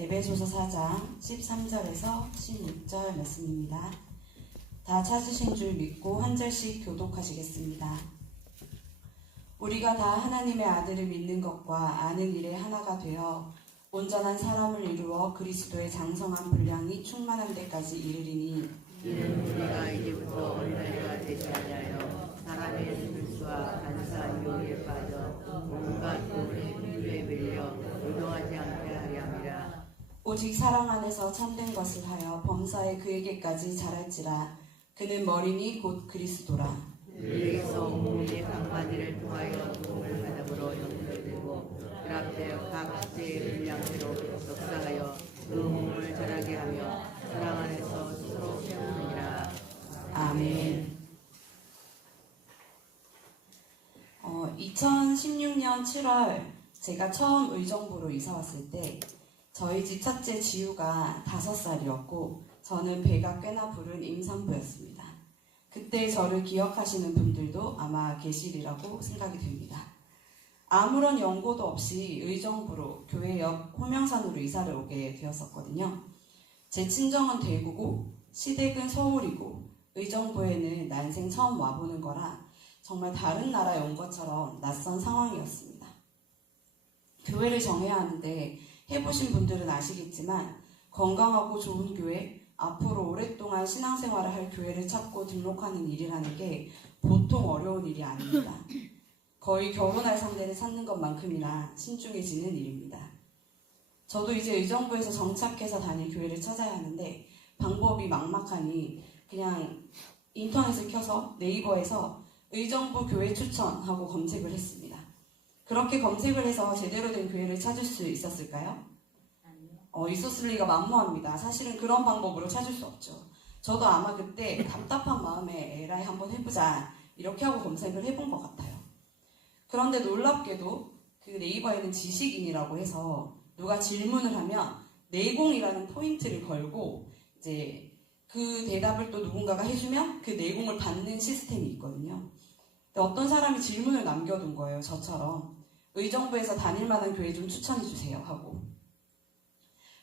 에베소서 4장 13절에서 16절 말씀입니다. 다 찾으신 줄 믿고 한 절씩 교독하시겠습니다. 우리가 다 하나님의 아들을 믿는 것과 아는 일에 하나가 되어 온전한 사람을 이루어 그리스도의 장성한 분량이 충만한 데까지 이르리니 이는 우리가 이제부터 어린아이가 되지 아니하여 사람의 술수와 간사한 유혹에 빠져 온갖 돈의 풍조에 밀려 의동하지 않게 하려 함이라. 오직 사랑 안에서 참된 것을 하여 범사에 그에게까지 자랄지라. 그는 머리니 곧 그리스도라. 그에게서 온몸이 각 마디를 통하여 도움을 받음으로 연결되고 결합되어 각 지체의 분량대로 역사하여 그 몸을 자라게 하며 사랑 안에서 스스로 세우느니라. 아멘. 2016년 7월 제가 처음 의정부로 이사 왔을 때 저희 집 첫째 지우가 5살이었고 저는 배가 꽤나 부른 임산부였습니다. 그때 저를 기억하시는 분들도 아마 계시리라고 생각이 됩니다. 아무런 연고도 없이 의정부로 교회 옆 호명산으로 이사를 오게 되었었거든요. 제 친정은 대구고 시댁은 서울이고 의정부에는 난생 처음 와보는 거라 정말 다른 나라에 온 것처럼 낯선 상황이었습니다. 교회를 정해야 하는데 해보신 분들은 아시겠지만 건강하고 좋은 교회, 앞으로 오랫동안 신앙생활을 할 교회를 찾고 등록하는 일이라는 게 보통 어려운 일이 아닙니다. 거의 결혼할 상대를 찾는 것만큼이나 신중해지는 일입니다. 저도 이제 의정부에서 정착해서 다닐 교회를 찾아야 하는데 방법이 막막하니 그냥 인터넷을 켜서 네이버에서 의정부 교회 추천하고 검색을 했습니다. 그렇게 검색을 해서 제대로 된 교회를 찾을 수 있었을까요? 아니요. 있었을 리가 만무합니다. 사실은 그런 방법으로 찾을 수 없죠. 저도 아마 그때 답답한 마음에 에라이 한번 해보자 이렇게 하고 검색을 해본 것 같아요. 그런데 놀랍게도 그 네이버에는 지식인이라고 해서 누가 질문을 하면 내공이라는 포인트를 걸고 이제 그 대답을 또 누군가가 해주면 그 내공을 받는 시스템이 있거든요. 어떤 사람이 질문을 남겨둔 거예요. 저처럼 의정부에서 다닐만한 교회 좀 추천해주세요 하고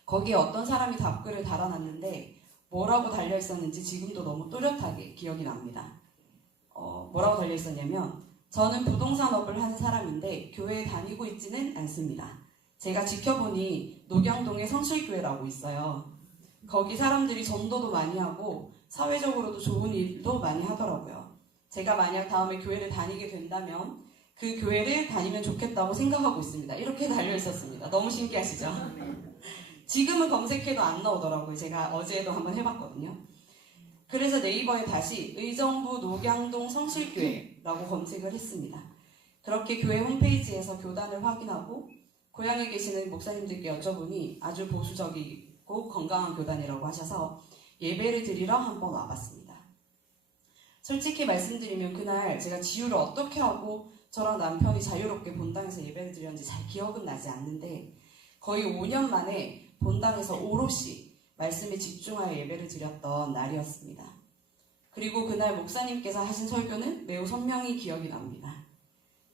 거기에 어떤 사람이 답글을 달아놨는데 뭐라고 달려있었는지 지금도 너무 또렷하게 기억이 납니다. 뭐라고 달려있었냐면 저는 부동산업을 하는 사람인데 교회에 다니고 있지는 않습니다. 제가 지켜보니 녹양동에 성실교회라고 있어요. 거기 사람들이 전도도 많이 하고 사회적으로도 좋은 일도 많이 하더라고요. 제가 만약 다음에 교회를 다니게 된다면 그 교회를 다니면 좋겠다고 생각하고 있습니다. 이렇게 달려있었습니다. 너무 신기하시죠? 지금은 검색해도 안 나오더라고요. 제가 어제도 한번 해봤거든요. 그래서 네이버에 다시 의정부 녹양동 성실교회라고 검색을 했습니다. 그렇게 교회 홈페이지에서 교단을 확인하고 고향에 계시는 목사님들께 여쭤보니 아주 보수적이고 건강한 교단이라고 하셔서 예배를 드리러 한번 와봤습니다. 솔직히 말씀드리면 그날 제가 지우를 어떻게 하고 저랑 남편이 자유롭게 본당에서 예배를 드렸는지 잘 기억은 나지 않는데 거의 5년 만에 본당에서 오롯이 말씀에 집중하여 예배를 드렸던 날이었습니다. 그리고 그날 목사님께서 하신 설교는 매우 선명히 기억이 납니다.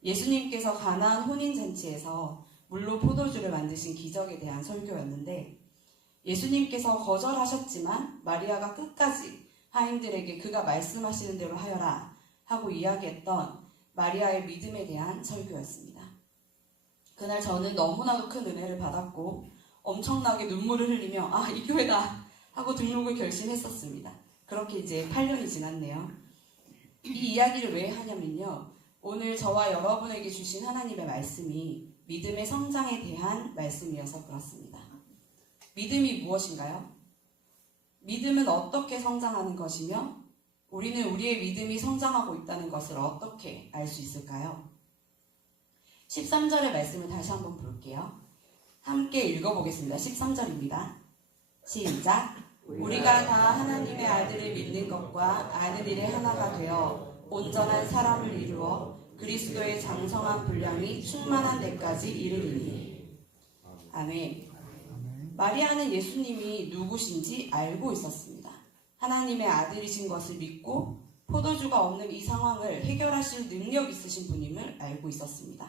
예수님께서 가나안 혼인잔치에서 물로 포도주를 만드신 기적에 대한 설교였는데 예수님께서 거절하셨지만 마리아가 끝까지 하인들에게 그가 말씀하시는 대로 하여라 하고 이야기했던 마리아의 믿음에 대한 설교였습니다. 그날 저는 너무나도 큰 은혜를 받았고 엄청나게 눈물을 흘리며 이 교회다 하고 등록을 결심했었습니다. 그렇게 이제 8년이 지났네요. 이 이야기를 왜 하냐면요. 오늘 저와 여러분에게 주신 하나님의 말씀이 믿음의 성장에 대한 말씀이어서 그렇습니다. 믿음이 무엇인가요? 믿음은 어떻게 성장하는 것이며 우리는 우리의 믿음이 성장하고 있다는 것을 어떻게 알 수 있을까요? 13절의 말씀을 다시 한번 볼게요. 함께 읽어보겠습니다. 13절입니다. 시작! 우리가 다 하나님의 아들을 믿는 것과 아는 일에 하나가 되어 온전한 사람을 이루어 그리스도의 장성한 분량이 충만한 데까지 이르리니. 아멘. 마리아는 예수님이 누구신지 알고 있었습니다. 하나님의 아들이신 것을 믿고 포도주가 없는 이 상황을 해결하실 능력 있으신 분임을 알고 있었습니다.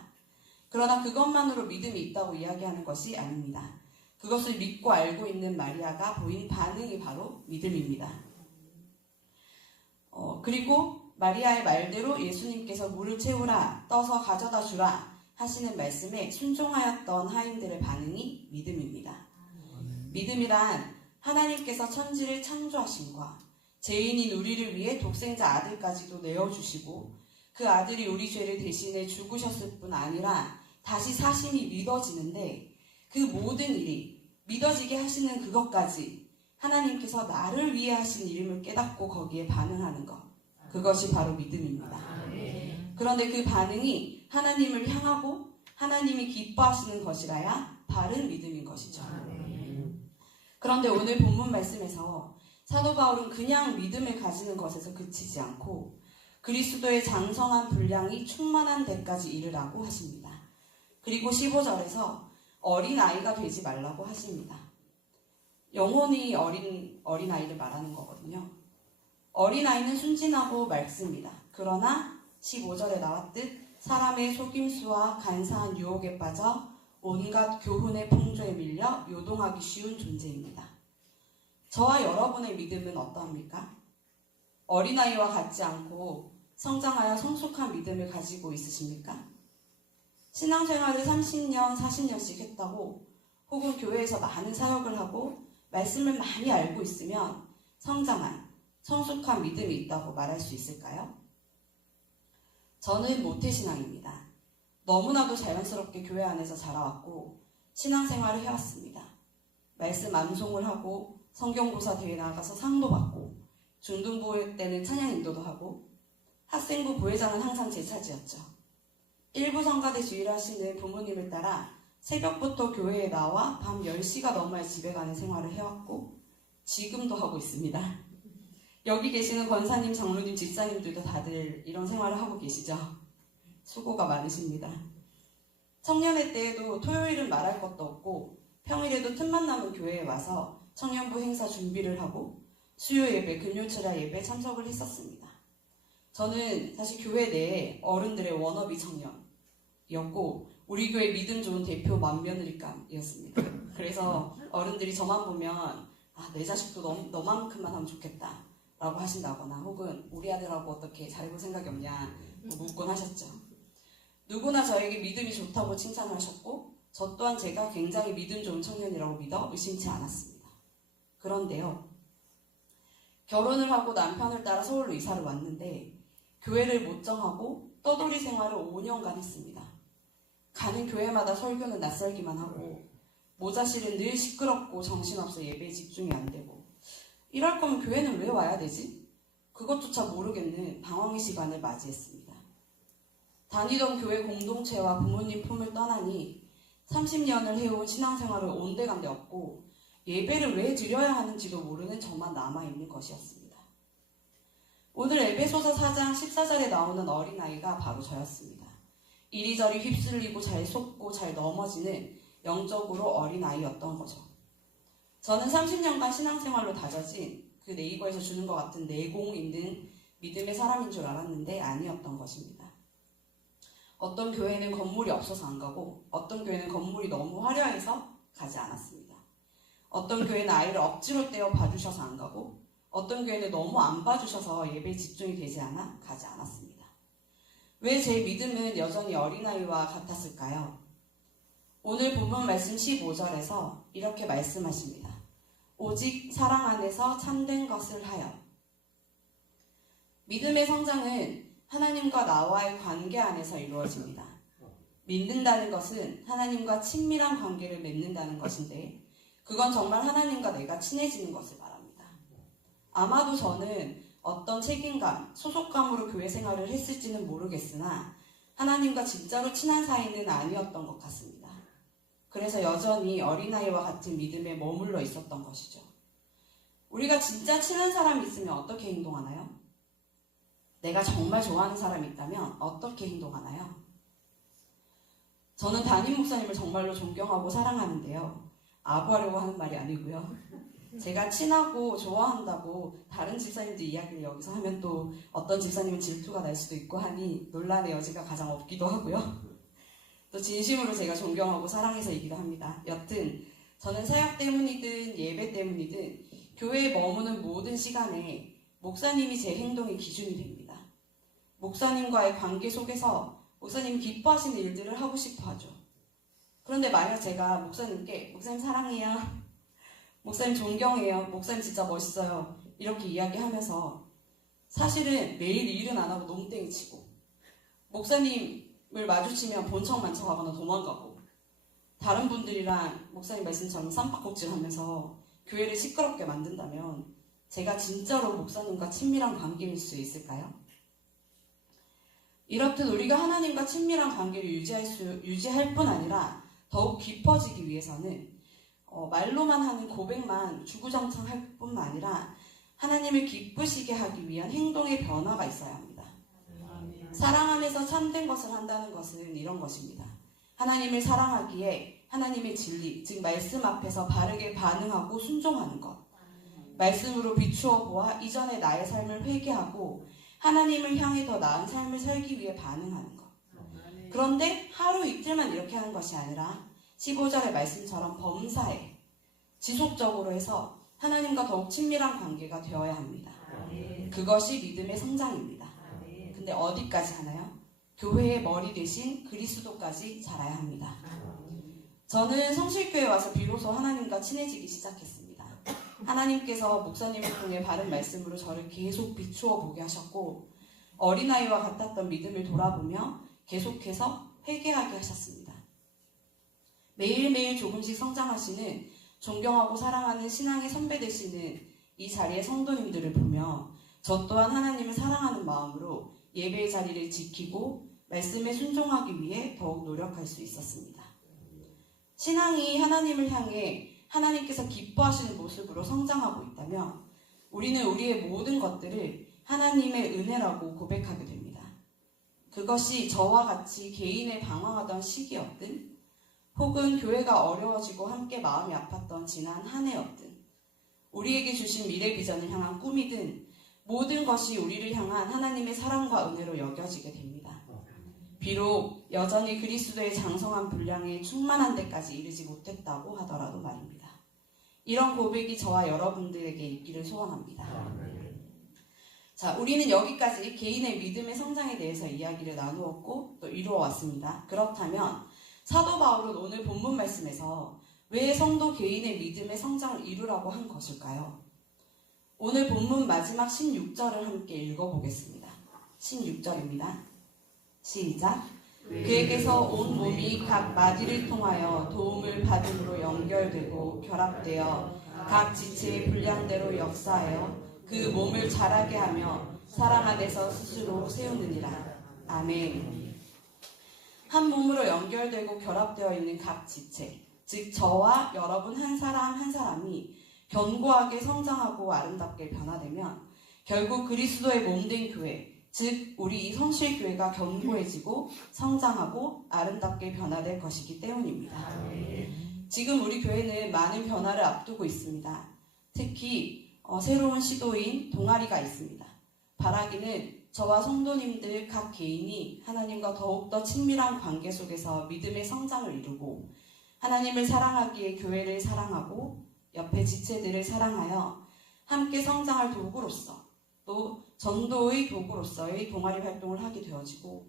그러나 그것만으로 믿음이 있다고 이야기하는 것이 아닙니다. 그것을 믿고 알고 있는 마리아가 보인 반응이 바로 믿음입니다. 그리고 마리아의 말대로 예수님께서 물을 채우라, 떠서 가져다 주라 하시는 말씀에 순종하였던 하인들의 반응이 믿음입니다. 믿음이란 하나님께서 천지를 창조하심과 죄인인 우리를 위해 독생자 아들까지도 내어주시고 그 아들이 우리 죄를 대신해 죽으셨을 뿐 아니라 다시 사심이 믿어지는데 그 모든 일이 믿어지게 하시는 그것까지 하나님께서 나를 위해 하신 일임을 깨닫고 거기에 반응하는 것, 그것이 바로 믿음입니다. 그런데 그 반응이 하나님을 향하고 하나님이 기뻐하시는 것이라야 바른 믿음인 것이죠. 그런데 오늘 본문 말씀에서 사도 바울은 그냥 믿음을 가지는 것에서 그치지 않고 그리스도의 장성한 분량이 충만한 데까지 이르라고 하십니다. 그리고 15절에서 어린아이가 되지 말라고 하십니다. 영혼이 어린아이를 말하는 거거든요. 어린아이는 순진하고 맑습니다. 그러나 15절에 나왔듯 사람의 속임수와 간사한 유혹에 빠져 온갖 교훈의 풍조에 밀려 요동하기 쉬운 존재입니다. 저와 여러분의 믿음은 어떠합니까? 어린아이와 같지 않고 성장하여 성숙한 믿음을 가지고 있으십니까? 신앙생활을 30년, 40년씩 했다고 혹은 교회에서 많은 사역을 하고 말씀을 많이 알고 있으면 성장한, 성숙한 믿음이 있다고 말할 수 있을까요? 저는 모태신앙입니다. 너무나도 자연스럽게 교회 안에서 자라왔고 신앙생활을 해왔습니다. 말씀 암송을 하고 성경고사 대회 나가서 상도 받고 중등부 때는 찬양 인도도 하고 학생부 부회장은 항상 제 차지였죠. 일부 성가대 주의를 하시는 부모님을 따라 새벽부터 교회에 나와 밤 10시가 넘어야 집에 가는 생활을 해왔고 지금도 하고 있습니다. 여기 계시는 권사님, 장로님, 집사님들도 다들 이런 생활을 하고 계시죠? 수고가 많으십니다. 청년회 때에도 토요일은 말할 것도 없고 평일에도 틈만 나면 교회에 와서 청년부 행사 준비를 하고 수요 예배, 금요 철야 예배 참석을 했었습니다. 저는 사실 교회 내에 어른들의 워너비 청년이었고 우리 교회 믿음 좋은 대표 맏며느리감이었습니다. 그래서 어른들이 저만 보면 내 자식도 너만큼만 하면 좋겠다 라고 하신다거나 혹은 우리 아들하고 어떻게 잘해볼 생각이 없냐 묻곤 하셨죠. 누구나 저에게 믿음이 좋다고 칭찬을 하셨고 저 또한 제가 굉장히 믿음 좋은 청년이라고 믿어 의심치 않았습니다. 그런데요, 결혼을 하고 남편을 따라 서울로 이사를 왔는데 교회를 못 정하고 떠돌이 생활을 5년간 했습니다. 가는 교회마다 설교는 낯설기만 하고 모자실은 늘 시끄럽고 정신없어 예배에 집중이 안 되고 이럴 거면 교회는 왜 와야 되지? 그것조차 모르겠는 방황의 시간을 맞이했습니다. 다니던 교회 공동체와 부모님 품을 떠나니 30년을 해온 신앙생활을 온데간데 없고 예배를 왜 드려야 하는지도 모르는 저만 남아있는 것이었습니다. 오늘 에베소서 4장 14절에 나오는 어린아이가 바로 저였습니다. 이리저리 휩쓸리고 잘 속고 잘 넘어지는 영적으로 어린아이였던 거죠. 저는 30년간 신앙생활로 다져진 그 네이버에서 주는 것 같은 내공 있는 믿음의 사람인 줄 알았는데 아니었던 것입니다. 어떤 교회는 건물이 없어서 안 가고 어떤 교회는 건물이 너무 화려해서 가지 않았습니다. 어떤 교회는 아이를 억지로 떼어 봐주셔서 안 가고 어떤 교회는 너무 안 봐주셔서 예배에 집중이 되지 않아 가지 않았습니다. 왜 제 믿음은 여전히 어린아이와 같았을까요? 오늘 본문 말씀 15절에서 이렇게 말씀하십니다. 오직 사랑 안에서 참된 것을 하여. 믿음의 성장은 하나님과 나와의 관계 안에서 이루어집니다. 믿는다는 것은 하나님과 친밀한 관계를 맺는다는 것인데 그건 정말 하나님과 내가 친해지는 것을 말합니다. 아마도 저는 어떤 책임감, 소속감으로 교회 생활을 했을지는 모르겠으나 하나님과 진짜로 친한 사이는 아니었던 것 같습니다. 그래서 여전히 어린아이와 같은 믿음에 머물러 있었던 것이죠. 우리가 진짜 친한 사람이 있으면 어떻게 행동하나요? 내가 정말 좋아하는 사람이 있다면 어떻게 행동하나요? 저는 담임 목사님을 정말로 존경하고 사랑하는데요. 아부하려고 하는 말이 아니고요. 제가 친하고 좋아한다고 다른 집사님들 이야기를 여기서 하면 또 어떤 집사님은 질투가 날 수도 있고 하니 논란의 여지가 가장 없기도 하고요. 또 진심으로 제가 존경하고 사랑해서 얘기를 합니다. 여튼 저는 사역 때문이든 예배 때문이든 교회에 머무는 모든 시간에 목사님이 제 행동의 기준이 됩니다. 목사님과의 관계 속에서 목사님이 기뻐하시는 일들을 하고 싶어 하죠. 그런데 만약 제가 목사님께 목사님 사랑해요, 목사님 존경해요, 목사님 진짜 멋있어요 이렇게 이야기하면서 사실은 매일 일은 안 하고 농땡이 치고 목사님을 마주치면 본척만 척하거나 도망가고 다른 분들이랑 목사님 말씀처럼 쌈박곡질하면서 교회를 시끄럽게 만든다면 제가 진짜로 목사님과 친밀한 관계일 수 있을까요? 이렇듯 우리가 하나님과 친밀한 관계를 유지할 뿐 아니라 더욱 깊어지기 위해서는 말로만 하는 고백만 주구장창할 뿐만 아니라 하나님을 기쁘시게 하기 위한 행동의 변화가 있어야 합니다. 사랑 안에서 참된 것을 한다는 것은 이런 것입니다. 하나님을 사랑하기에 하나님의 진리, 즉 말씀 앞에서 바르게 반응하고 순종하는 것. 말씀으로 비추어 보아 이전의 나의 삶을 회개하고 하나님을 향해 더 나은 삶을 살기 위해 반응하는 것. 그런데 하루 이틀만 이렇게 하는 것이 아니라 15절의 말씀처럼 범사에 지속적으로 해서 하나님과 더욱 친밀한 관계가 되어야 합니다. 그것이 믿음의 성장입니다. 근데 어디까지 하나요? 교회의 머리 대신 그리스도까지 자라야 합니다. 저는 성실교회에 와서 비로소 하나님과 친해지기 시작했습니다. 하나님께서 목사님을 통해 바른 말씀으로 저를 계속 비추어 보게 하셨고 어린아이와 같았던 믿음을 돌아보며 계속해서 회개하게 하셨습니다. 매일매일 조금씩 성장하시는 존경하고 사랑하는 신앙의 선배 되시는 이 자리의 성도님들을 보며 저 또한 하나님을 사랑하는 마음으로 예배의 자리를 지키고 말씀에 순종하기 위해 더욱 노력할 수 있었습니다. 신앙이 하나님을 향해 하나님께서 기뻐하시는 모습으로 성장하고 있다면 우리는 우리의 모든 것들을 하나님의 은혜라고 고백하게 됩니다. 그것이 저와 같이 개인에 방황하던 시기였든 혹은 교회가 어려워지고 함께 마음이 아팠던 지난 한 해였든 우리에게 주신 미래 비전을 향한 꿈이든 모든 것이 우리를 향한 하나님의 사랑과 은혜로 여겨지게 됩니다. 비록 여전히 그리스도의 장성한 분량에 충만한 데까지 이르지 못했다고 하더라도 말입니다. 이런 고백이 저와 여러분들에게 있기를 소원합니다. 자, 우리는 여기까지 개인의 믿음의 성장에 대해서 이야기를 나누었고 또 이루어 왔습니다. 그렇다면 사도 바울은 오늘 본문 말씀에서 왜 성도 개인의 믿음의 성장을 이루라고 한 것일까요? 오늘 본문 마지막 16절을 함께 읽어보겠습니다. 16절입니다. 시작. 그에게서 온 몸이 각 마디를 통하여 도움을 받음으로 연결되고 결합되어 각 지체의 분량대로 역사하여 그 몸을 자라게 하며 사랑 안에서 스스로 세우느니라. 아멘. 한 몸으로 연결되고 결합되어 있는 각 지체, 즉 저와 여러분 한 사람 한 사람이 견고하게 성장하고 아름답게 변화되면 결국 그리스도의 몸된 교회, 즉 우리 이 성실교회가 견고해지고 성장하고 아름답게 변화될 것이기 때문입니다. 지금 우리 교회는 많은 변화를 앞두고 있습니다. 특히 새로운 시도인 동아리가 있습니다. 바라기는 저와 성도님들 각 개인이 하나님과 더욱더 친밀한 관계 속에서 믿음의 성장을 이루고 하나님을 사랑하기에 교회를 사랑하고 옆에 지체들을 사랑하여 함께 성장할 도구로서 또 전도의 도구로서의 동아리 활동을 하게 되어지고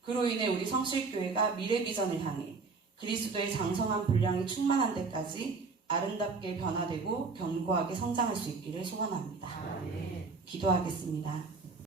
그로 인해 우리 성실교회가 미래 비전을 향해 그리스도의 장성한 분량이 충만한 데까지 아름답게 변화되고 견고하게 성장할 수 있기를 소원합니다. 기도하겠습니다.